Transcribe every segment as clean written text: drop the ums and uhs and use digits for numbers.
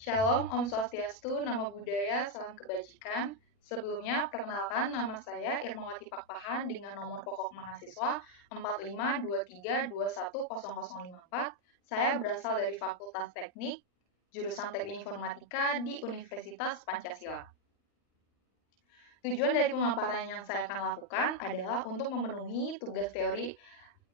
Shalom, Om Swastiastu, Namo Buddhaya, Salam Kebajikan. Sebelumnya, perkenalkan nama saya Irmawati Pakpahan dengan nomor pokok mahasiswa 4523210054. Saya berasal dari Fakultas Teknik, jurusan Teknik Informatika di Universitas Pancasila. Tujuan dari pemaparan yang saya akan lakukan adalah untuk memenuhi tugas teori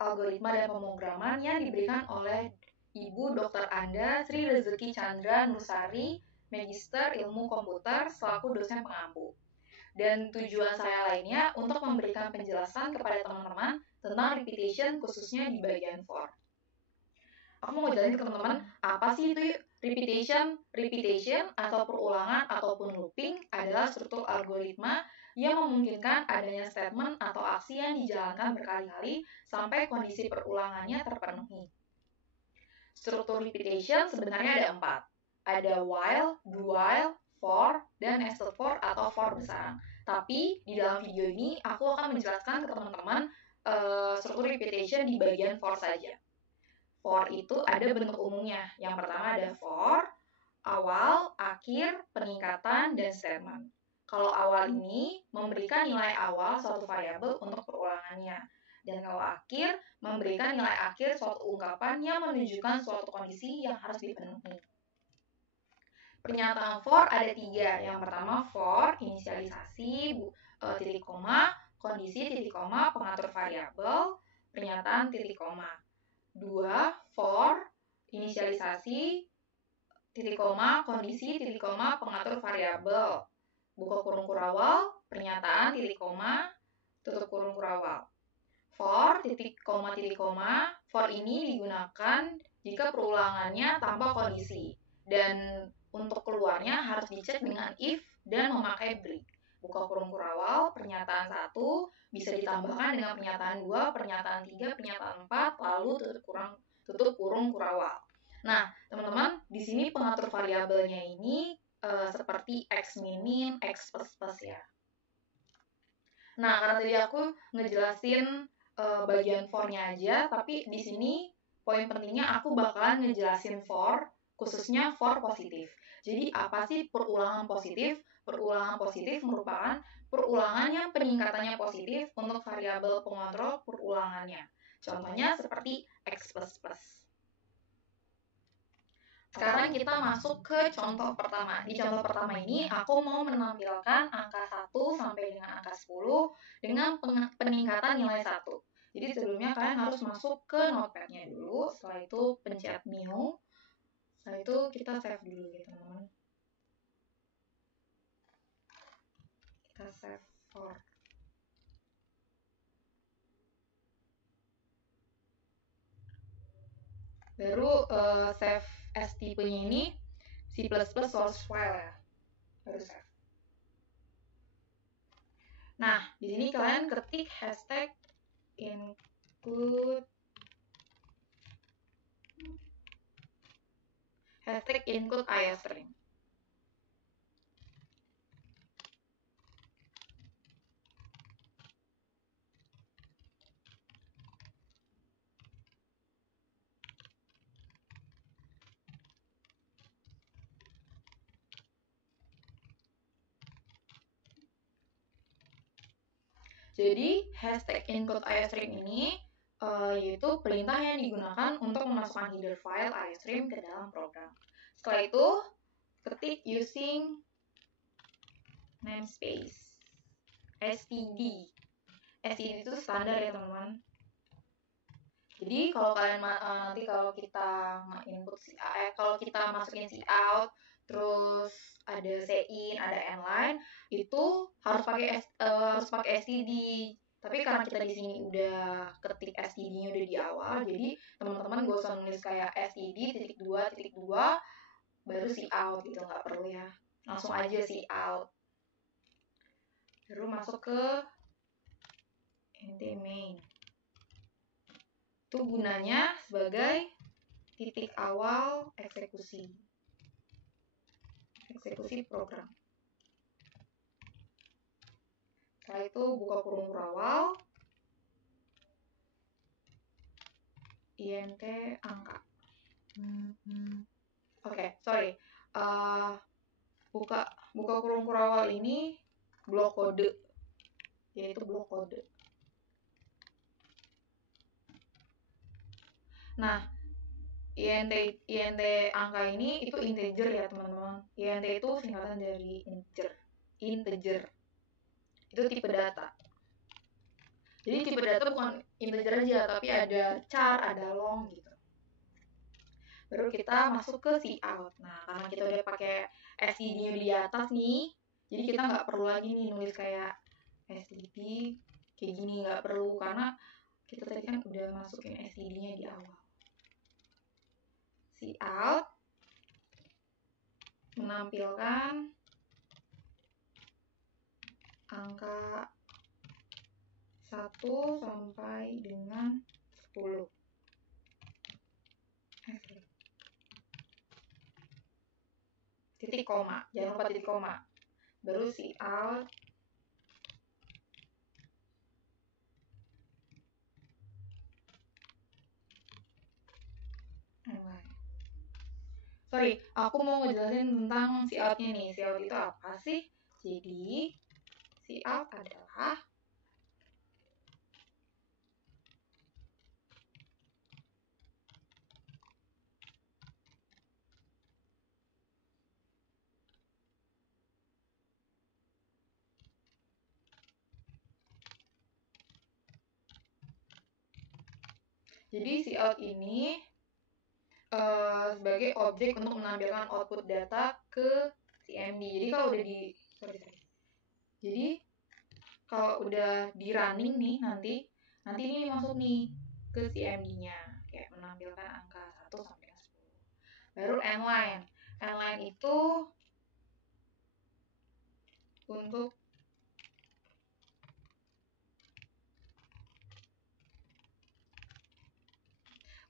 algoritma dan pemrograman yang diberikan oleh Ibu Dr. Anda Sri Rezeki Chandra Nursari, Magister Ilmu Komputer selaku dosen pengampu. Dan tujuan saya lainnya untuk memberikan penjelasan kepada teman-teman tentang repetition khususnya di bagian for. Aku mau jelasin ke teman-teman apa sih itu repetition. Repetition atau perulangan ataupun looping adalah struktur algoritma yang memungkinkan adanya statement atau aksi yang dijalankan berkali-kali sampai kondisi perulangannya terpenuhi. Struktur repetition sebenarnya ada 4. Ada while, do while, for, dan nested for atau for besar. Tapi di dalam video ini aku akan menjelaskan ke teman-teman struktur repetition di bagian for saja. For itu ada bentuk umumnya. Yang pertama ada for, awal, akhir, peningkatan, dan statement. Kalau awal ini memberikan nilai awal suatu variabel untuk perulangannya. Dan kalau akhir, memberikan nilai akhir suatu ungkapan yang menunjukkan suatu kondisi yang harus dipenuhi. Pernyataan for ada 3. Yang pertama for, inisialisasi, titik koma, kondisi, titik koma, pengatur variabel, pernyataan, titik koma. 2. For, inisialisasi, titik koma, kondisi, titik koma, pengatur variabel, buka kurung kurawal, pernyataan, titik koma, tutup kurung kurawal. For, titik koma, for ini digunakan jika perulangannya tanpa kondisi. Dan untuk keluarnya harus dicek dengan if dan memakai break. Buka kurung kurawal, pernyataan 1 bisa ditambahkan dengan pernyataan 2, pernyataan 3, pernyataan 4, lalu tutup kurung kurawal. Nah, teman-teman, di sini pengatur variabelnya ini seperti x min, x plus ya. Nah, karena tadi aku ngejelasin bagian for-nya aja, tapi di sini poin pentingnya aku bakalan ngejelasin for, khususnya for positif. Jadi apa sih perulangan positif? Perulangan positif merupakan perulangan yang peningkatannya positif untuk variabel pengontrol perulangannya. Contohnya seperti x++. Sekarang kita masuk ke contoh pertama. Di contoh pertama ini, aku mau menampilkan angka 1 sampai dengan angka 10 dengan peningkatan nilai 1. Jadi sebelumnya kalian harus masuk ke notepad-nya dulu, setelah itu pencet new, setelah itu kita save dulu ya teman-teman. Kita save for. Baru save as tipenya ini C++ source file ya. Baru save. Nah, di sini kalian ketik hashtag include IOStream. Jadi, hashtag include IOStream ini yaitu perintah yang digunakan untuk memasukkan header file IOStream ke dalam program. Setelah itu, ketik using namespace std. std itu standar ya teman-teman. Jadi kalau kalian nanti kalau kita input kalau kita masukin cout, terus ada cin, ada nline, itu harus pakai std. Tapi karena kita di sini udah ketik std-nya udah di awal, jadi teman-teman gak usah nulis kayak std.2.2 baru cout gitu, nggak perlu ya. Langsung aja cout. Baru masuk ke int main. Itu gunanya sebagai titik awal eksekusi program. Setelah itu buka kurung kurawal, int angka. buka kurung kurawal ini blok kode, yaitu blok kode. Nah, INT angka ini itu integer ya teman-teman. INT itu singkatan dari integer. Itu tipe data. Jadi tipe data bukan integer aja, tapi ada char, ada long gitu. Baru kita masuk ke cout. Nah, karena kita udah pakai std di atas nih, jadi kita nggak perlu lagi nih nulis kayak std kayak gini, nggak perlu, karena kita tadi kan udah masukin std-nya di awal. Cout menampilkan angka 1 sampai dengan 10. Titik koma, jangan lupa titik koma. Baru cout sorry, aku mau ngejelasin tentang cout-nya nih. Cout itu apa sih? Jadi cout adalah cout ini sebagai objek untuk menampilkan output data ke CMD. Jadi kalau udah kalau udah di running nih nanti ini masuk nih ke CMD-nya, kayak menampilkan angka 1 sampai 10. Baru endline. Endline itu untuk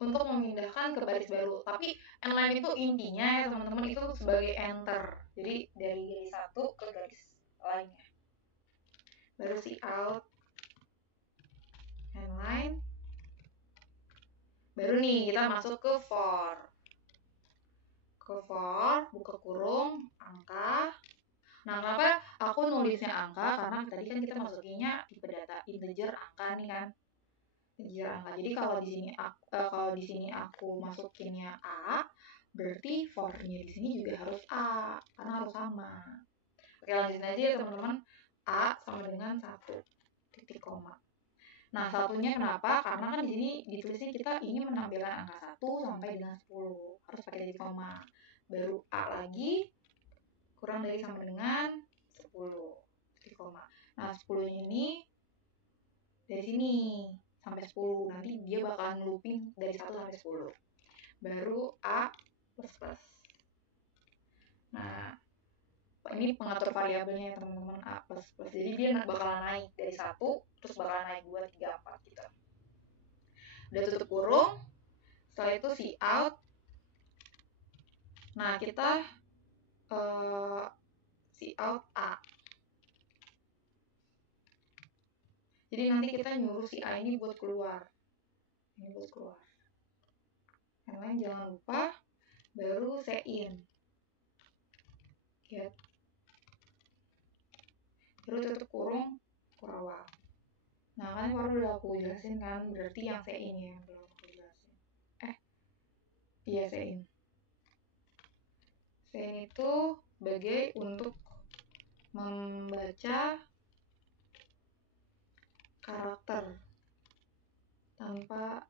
memindahkan ke baris baru. Tapi endline itu intinya ya teman-teman, itu sebagai enter. Jadi dari garis satu ke garis lainnya. Baru cout endline. Baru nih kita masuk ke for. Buka kurung angka. Nah, kenapa aku nulisnya angka? Karena tadi kan kita masukinnya tipe data integer angka nih kan. Integer angka. Jadi kalau di sini aku masukinnya A, berarti for-nya di sini juga harus A, karena harus sama. Oke, lanjut aja ya teman-teman. A sama dengan 1 titik koma. Nah, satunya kenapa? Karena kan di sini ditulisnya kita ini menampilkan angka 1 sampai dengan 10. Harus pakai titik koma. Baru A lagi kurang dari sama dengan 10 titik koma. Nah, 10-nya ini dari sini sampai 10. Nanti dia bakalan looping dari 1 sampai 10. Baru A plus plus. Nah, ini pengatur variabelnya ya teman-teman, A plus plus. Jadi dia bakalan naik dari 1 terus bakalan naik 2, 3, 4 gitu. Udah tutup kurung. Setelah itu cout. Nah, kita cout A. Jadi nanti kita nyuruh si A ini buat keluar. Ini buat keluar. Yang lain jangan lupa. Baru in. Get. Baru tutup kurung kurawal. Nah, kan baru udah aku jelasin kan, berarti yang in ya, belum aku jelasin. Iya in. In itu sebagai untuk membaca karakter tanpa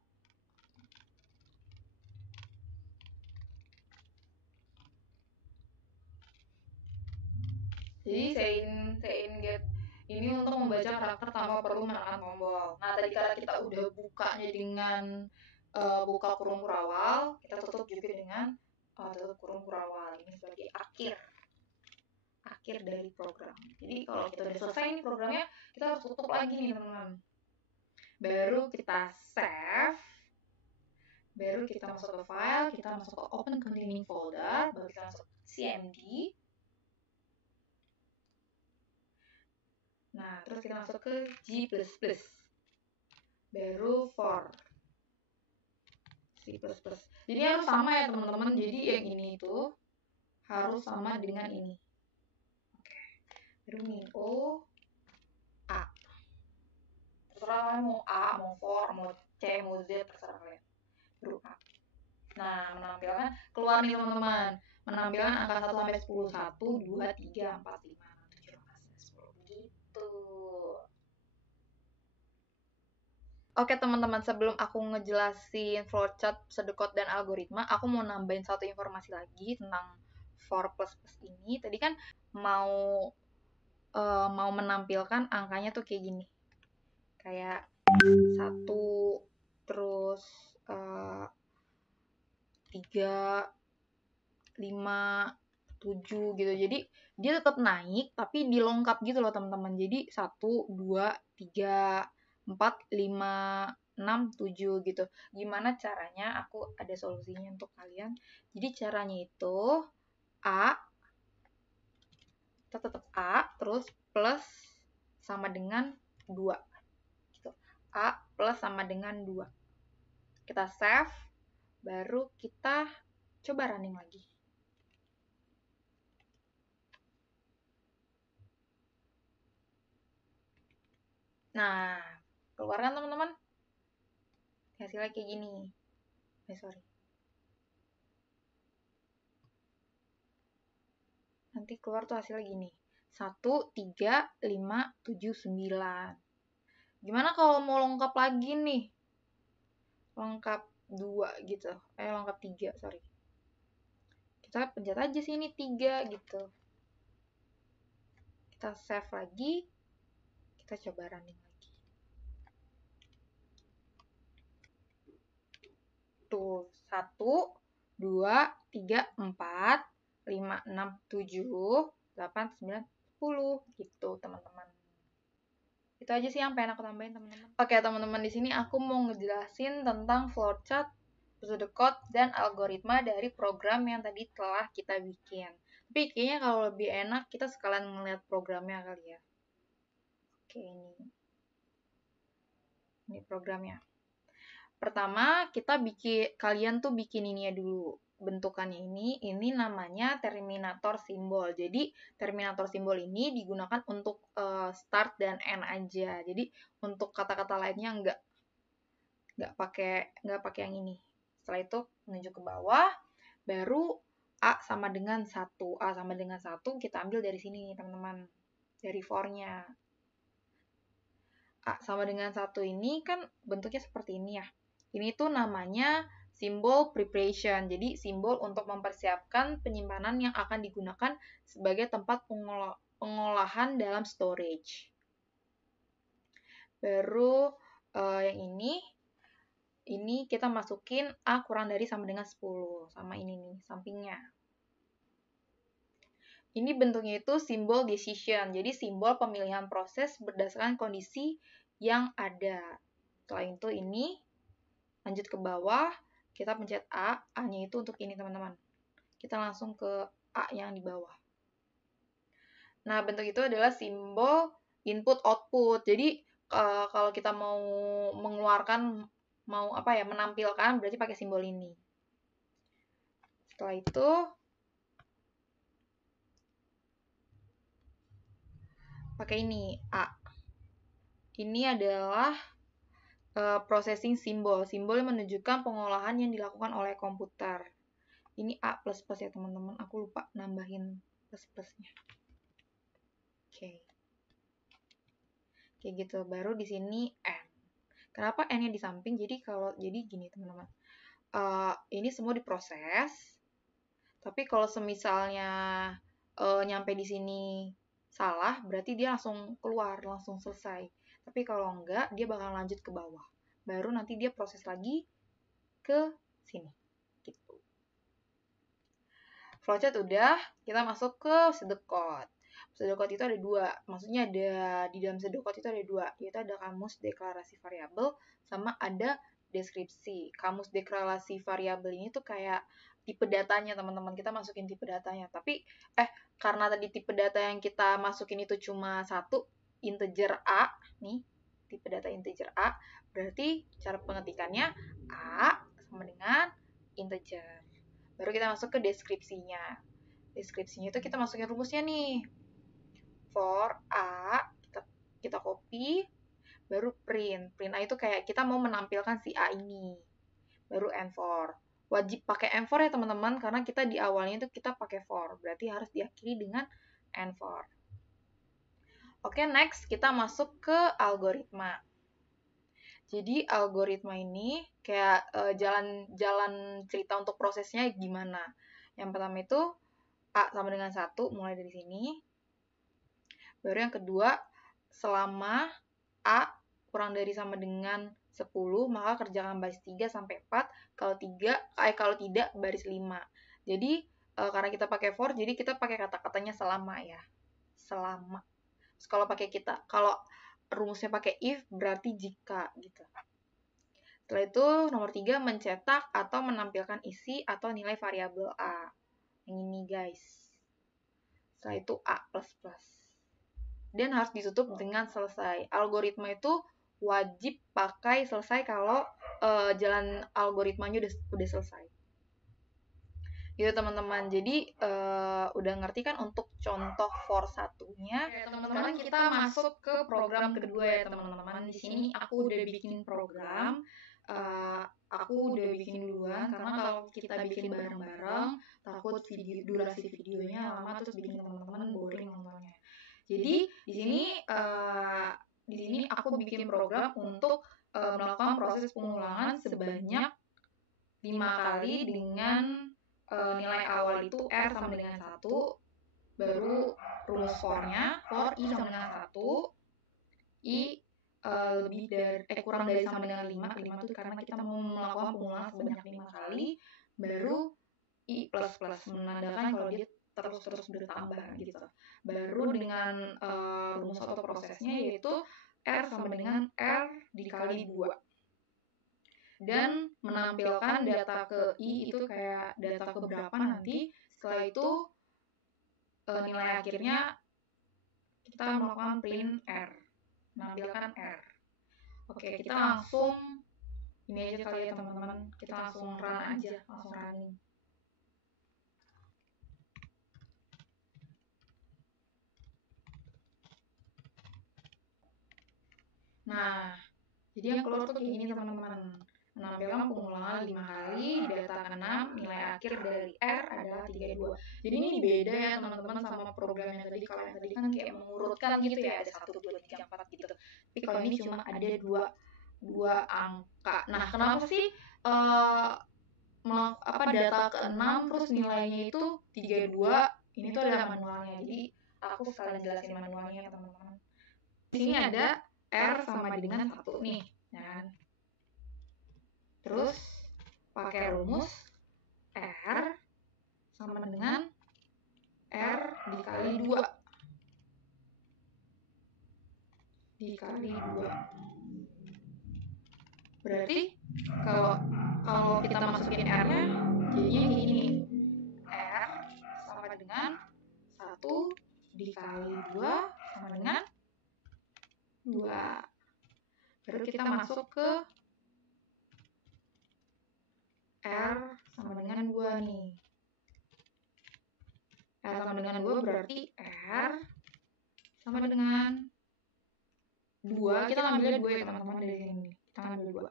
jadi in get ini untuk membaca karakter tanpa perlu menekan tombol. Nah, tadi karena kita udah bukanya dengan buka kurung kurawal, kita tutup juga dengan tutup kurung kurawal. Ini sebagai akhir dari program. Jadi kalau kita udah selesai nih programnya, kita harus tutup lagi nih teman-teman. Baru kita save. Baru kita masuk ke file, kita masuk ke open containing folder, baru kita masuk ke CMD. Nah, terus kita masuk ke G++. Baru for C++. Jadi harus sama ya teman-teman. Jadi yang ini itu harus sama dengan ini. baru min O, A. Terserah kalian mau A, mau for, mau C, mau Z, terserah kalian. Baru A. Nah, menampilkan keluar nih teman-teman. Menampilkan angka 1 sampai 10. 1, 2, 3, 4, 5, 6, 7, 8, 9, 10. Gitu. Oke teman-teman, sebelum aku ngejelasin flowchart, sedekot, dan algoritma, aku mau nambahin satu informasi lagi tentang for plus plus ini. Tadi kan mau menampilkan angkanya tuh kayak gini. Kayak 1, terus 3, 5, 7 gitu. Jadi dia tetap naik tapi dilengkap gitu loh teman-teman. Jadi 1, 2, 3, 4, 5, 6, 7 gitu. Gimana caranya? Aku ada solusinya untuk kalian. Jadi caranya itu A, kita tetap A, terus plus sama dengan 2 gitu. A plus sama dengan 2. Kita save, baru kita coba running lagi. Nah, keluar kan teman-teman? Hasilnya kayak gini. Sorry. Nanti keluar tuh hasilnya gini. 1, 3, 5, 7, 9. Gimana kalau mau lengkap lagi nih? Lengkap 2 gitu. Lengkap 3, sorry. Kita pencet aja sini 3 gitu. Kita save lagi. Kita coba running lagi. Tuh, 1, 2, 3, 4, 5, 6, 7, 8, 9, 10 gitu teman-teman. Itu aja sih yang pengen aku tambahin teman-teman. Oke teman-teman, di sini aku mau ngejelasin tentang flowchart, pseudocode, dan algoritma dari program yang tadi telah kita bikin. Tapi kayaknya kalau lebih enak kita sekalian ngeliat programnya kali ya. Oke, ini programnya. Pertama, kalian tuh bikin ini ya dulu. Bentukannya ini namanya terminator simbol. Jadi, terminator simbol ini digunakan untuk start dan end aja. Jadi, untuk kata-kata lainnya nggak pakai yang ini. Setelah itu, menuju ke bawah, baru A sama dengan 1. A sama dengan 1 kita ambil dari sini, teman-teman. Dari for-nya. A sama dengan 1 ini kan bentuknya seperti ini ya. Ini tuh namanya simbol preparation. Jadi simbol untuk mempersiapkan penyimpanan yang akan digunakan sebagai tempat pengolahan dalam storage. Baru yang ini kita masukin A kurang dari sama dengan 10. Sama ini nih, sampingnya. Ini bentuknya itu simbol decision. Jadi simbol pemilihan proses berdasarkan kondisi yang ada. Setelah itu ini lanjut ke bawah, kita pencet A, A-nya itu untuk ini teman-teman. Kita langsung ke A yang di bawah. Nah, bentuk itu adalah simbol input output. Jadi kalau kita mau mengeluarkan, menampilkan, berarti pakai simbol ini. Setelah itu pakai ini A. Ini adalah processing simbol. Simbol yang menunjukkan pengolahan yang dilakukan oleh komputer. Ini A++ ya teman-teman. Aku lupa nambahin plus-plusnya. Oke. Kayak gitu. Baru di sini N. Kenapa N-nya di samping? Jadi gini teman-teman. Ini semua diproses. Tapi kalau semisalnya nyampe di sini salah, berarti dia langsung keluar, langsung selesai. Tapi kalau enggak, dia bakal lanjut ke bawah. Baru nanti dia proses lagi ke sini. Gitu. Flowchart udah, kita masuk ke pseudocode. Pseudocode itu ada 2. Maksudnya di dalam pseudocode itu ada 2. Yaitu ada kamus deklarasi variabel sama ada deskripsi. Kamus deklarasi variabel ini tuh kayak tipe datanya teman-teman. Kita masukin tipe datanya. Tapi karena tadi tipe data yang kita masukin itu cuma 1, integer A nih, tipe data integer A, berarti cara pengetikannya A sama dengan integer. Baru kita masuk ke deskripsinya. Deskripsinya itu kita masukin rumusnya nih. for A, kita copy, baru print. Print A itu kayak kita mau menampilkan si A ini. Baru N4. Wajib pakai N4 ya teman-teman, karena kita di awalnya itu kita pakai for. Berarti harus diakhiri dengan N4. Oke, next kita masuk ke algoritma. Jadi algoritma ini kayak jalan cerita untuk prosesnya gimana. Yang pertama itu A sama dengan 1, mulai dari sini. Baru yang kedua, selama A kurang dari sama dengan 10, maka kerjakan baris 3 sampai 4. Kalau tidak baris 5. Jadi karena kita pakai for, jadi kita pakai kata-katanya selama ya. Selama. Terus kalau rumusnya pakai if, berarti jika gitu. Setelah itu nomor 3, mencetak atau menampilkan isi atau nilai variabel A. Yang ini guys. Setelah itu A++. Dan harus ditutup dengan selesai. Algoritma itu wajib pakai selesai kalau jalan algoritmanya udah selesai. Gitu teman-teman. Jadi udah ngerti kan untuk contoh for satunya. Ya, teman-teman, kita masuk ke program kedua ya teman-teman. Di sini aku udah bikin program. Aku udah bikin duluan karena kalau kita bikin bareng-bareng takut durasi videonya lama terus bikin teman-teman boring nontonnya. Jadi di sini aku bikin program untuk melakukan proses pengulangan sebanyak 5 kali dengan nilai awal itu R sama dengan 1, baru rumus for-nya, for I sama dengan 1, I kurang dari sama dengan 5 itu karena kita mau melakukan pengulangan sebanyak 5 kali, baru I++, menandakan kalau dia terus bertambah gitu. Baru dengan rumus atau prosesnya yaitu R sama dengan R dikali 2. Dan menampilkan data ke I itu kayak data ke berapa nanti. Setelah itu nilai akhirnya kita melakukan print R, menampilkan R. Oke, kita langsung ini aja kali ya teman-teman, kita langsung run aja, langsung running. Nah, jadi yang keluar tuh kayak gini teman-teman. Menampilkan pengulangan 5 kali, data ke-6, nilai akhir dari R adalah 32. Jadi ini beda ya teman-teman sama program yang tadi. Kalau yang tadi kan kayak mengurutkan gitu ya, ada 1, 2, 3, 4 gitu. Tapi kalau ini cuma ada dua angka. Nah, kenapa sih data ke-6 terus nilainya itu 32? Ini tuh ada manualnya. Jadi aku sekalian jelasin manualnya teman-teman. Di sini ada R sama dengan 1 nih, kan? Terus pakai rumus R sama dengan R dikali 2. Dikali 2. Berarti kalau kita masukin R-nya jadinya kayak gini. R sama dengan 1 dikali 2 sama dengan 2. Baru kita masuk ke R sama dengan 2 nih. R sama dengan 2 berarti R sama dengan 2. Kita ngambilnya 2 ya teman-teman dari sini. Kita ngambil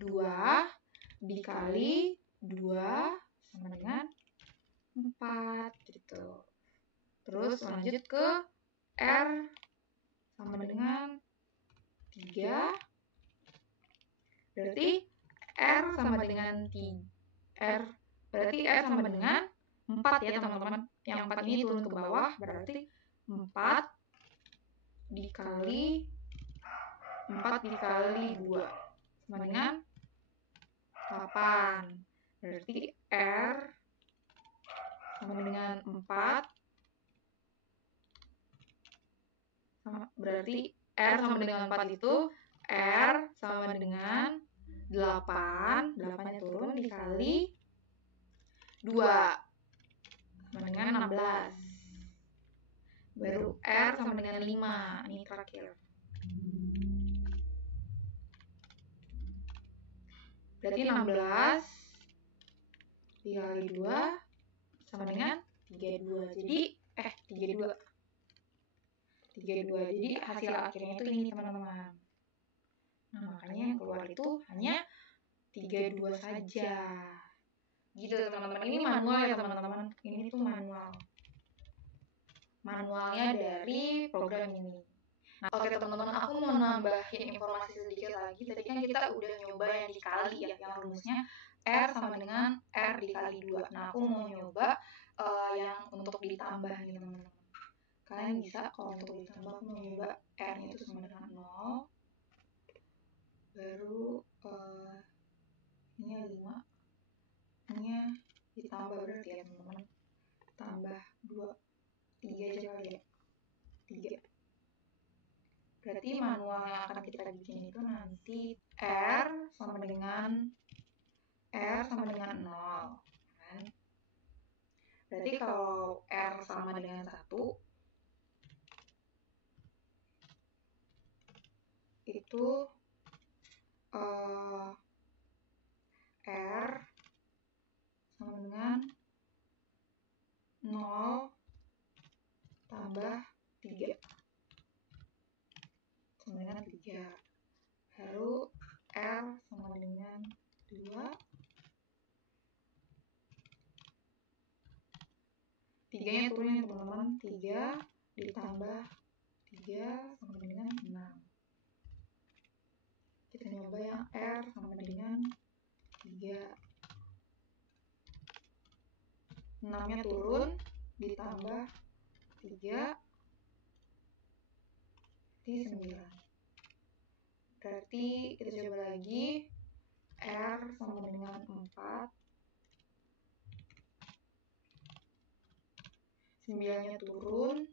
2. 2 dikali 2 sama dengan 4 gitu. Terus lanjut ke R sama dengan 3. Berarti R sama dengan 3. Berarti R sama dengan 4 ya teman-teman. Yang 4 ini turun ke bawah berarti 4 dikali 2 sama dengan 8. Berarti R sama dengan 4. Berarti R sama dengan 4 itu R sama dengan 8. 8-nya turun dikali 2 sama dengan 16. Baru R sama dengan 5. Ini terakhir. Berarti 16 dikali 2 sama dengan 32. Jadi 32. 32. Jadi hasil akhirnya itu ini teman-teman. Nah, makanya yang keluar itu hanya 32 saja. Gitu teman-teman. Ini manual ya teman-teman. Ini tuh manual. Manualnya dari program ini. Nah, oke teman-teman, aku mau nambahin informasi sedikit lagi. Tadi kan kita udah nyoba yang dikali ya, yang rumusnya R sama dengan R dikali 2. Nah, aku mau nyoba yang untuk ditambah nih teman-teman. Kalian bisa kalau untuk ditambah, aku mau nyoba R-nya itu sama dengan 0. Baru ini 5. Ini ditambah berarti ya teman-teman. Tambah 2, 3 aja kali ya. 3. Berarti manual yang akan kita bikin itu nanti R sama dengan 0. Kan? Berarti kalau R sama dengan 1, itu R sama dengan 0 tambah 3. Sama dengan 3. Lalu R sama dengan 2. 3-nya turun ya teman-teman. 3 ditambah 3 sama dengan 6. Kita nyoba yang R sama dengan 3. 6-nya turun ditambah 3 di 9. Berarti kita coba lagi. R sama dengan 4. 9-nya turun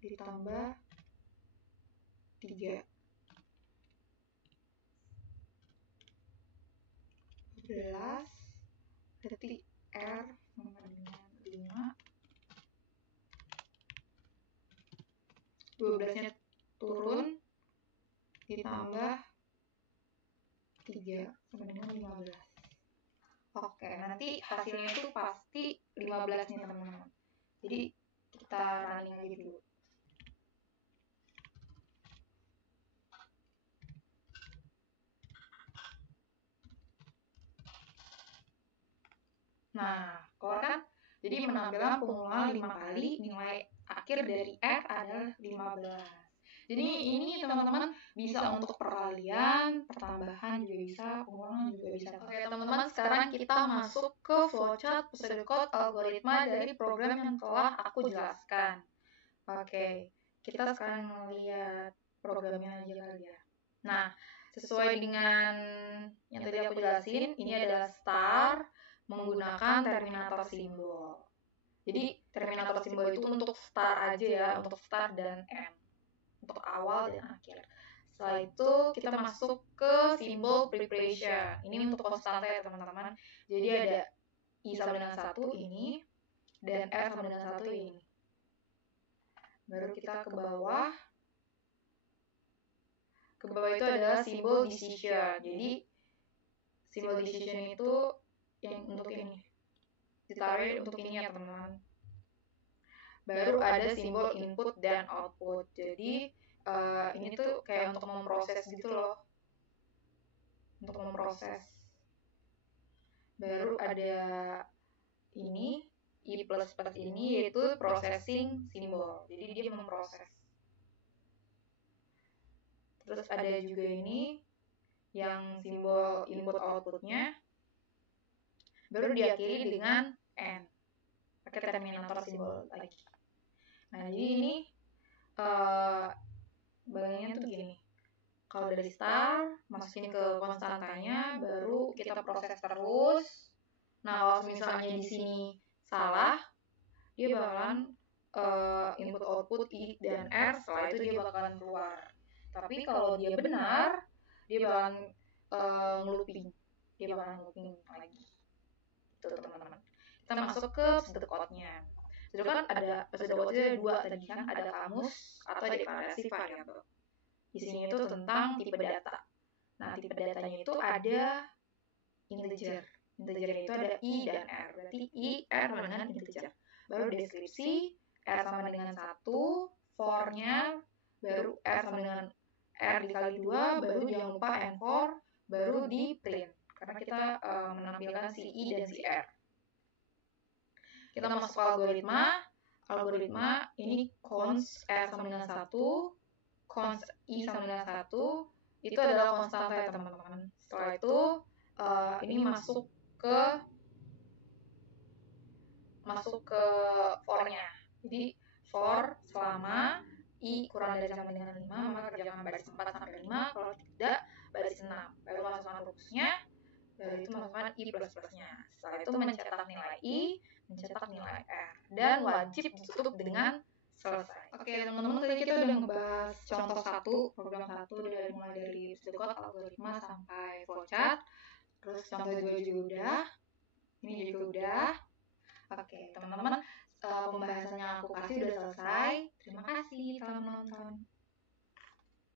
ditambah 3. 12. Berarti R sama dengan 5. 12-nya turun ditambah 3 sama dengan 15. Oke, nanti hasilnya itu pasti 15 nih teman-teman. Jadi kita running aja dulu. Nah, keluar kan? Jadi menampilan pengulangan 5 kali, nilai akhir dari R adalah 15. Jadi ini teman-teman bisa untuk peralihan, pertambahan juga bisa, pengulangan juga bisa. Oke teman-teman, sekarang kita masuk ke flowchart pseudocode algoritma dari program yang telah aku jelaskan. Oke, kita sekarang melihat programnya aja kali ya. Nah, sesuai dengan yang tadi aku jelasin, ini adalah star menggunakan terminator simbol. Jadi terminator simbol itu untuk star aja ya, untuk start dan end, untuk awal dan akhir. Setelah itu kita masuk ke simbol preparation. Ini untuk konstanta ya teman-teman. Jadi ada I sama dengan 1 ini, dan R sama dengan 1 ini. Baru kita ke bawah. Ke bawah itu adalah simbol decision. Jadi simbol decision itu yang untuk ini. Ditaruh untuk ini ya teman-teman. Baru ada simbol input dan output. Jadi ini tuh kayak untuk memproses gitu loh. Untuk memproses. Baru ada ini I plus ini yaitu processing simbol. Jadi dia memproses. Terus ada juga ini yang simbol input outputnya. Baru diakhiri dengan N. Pakai terminator simbol lagi. Nah, jadi ini bagiannya tuh gini. Kalau dari start, masukin ke konstantanya, baru kita proses terus. Nah, kalau misalnya di sini salah, dia bakalan input output I dan R, setelah itu dia bakalan keluar. Tapi kalau dia benar, dia bakalan ngelooping. Dia bakalan ngelooping lagi. Itu teman-teman. Kita masuk ke pseudocode-nya. Pseudocode ada pseudocode-nya dua tadi kan, ada kamus atau deklarasi variabel. Isinya itu tentang tipe data. Nah, tipe datanya itu ada integer. Integernya itu ada I dan R. Berarti I, R sama dengan integer. Baru deskripsi, R sama dengan 1, for-nya baru R sama dengan R dikali 2, baru jangan lupa N4, baru di print. Karena kita menampilkan si I dan si R. Kita masuk algoritma. Algoritma ini cons R sama dengan 1, cons I sama dengan 1, itu adalah konstanta ya teman-teman. Setelah itu, ini masuk ke for-nya. Jadi for selama I kurang dari sama dengan 5, maka kerjakan baris 4 sampai 5, kalau tidak baris 6. Lalu masukkan rumusnya, baru itu masukkan I plus-plusnya. Setelah itu mencetak nilai I, mencetak nilai R, dan wajib ditutup dengan selesai. Oke teman-teman, tadi kita udah ngebahas contoh 1, program 1 mulai dari pseudocode, algoritma, sampai flowchart. Terus contoh 2 juga udah, ini juga udah. Oke teman-teman, pembahasannya aku kasih udah selesai. Terima kasih telah menonton.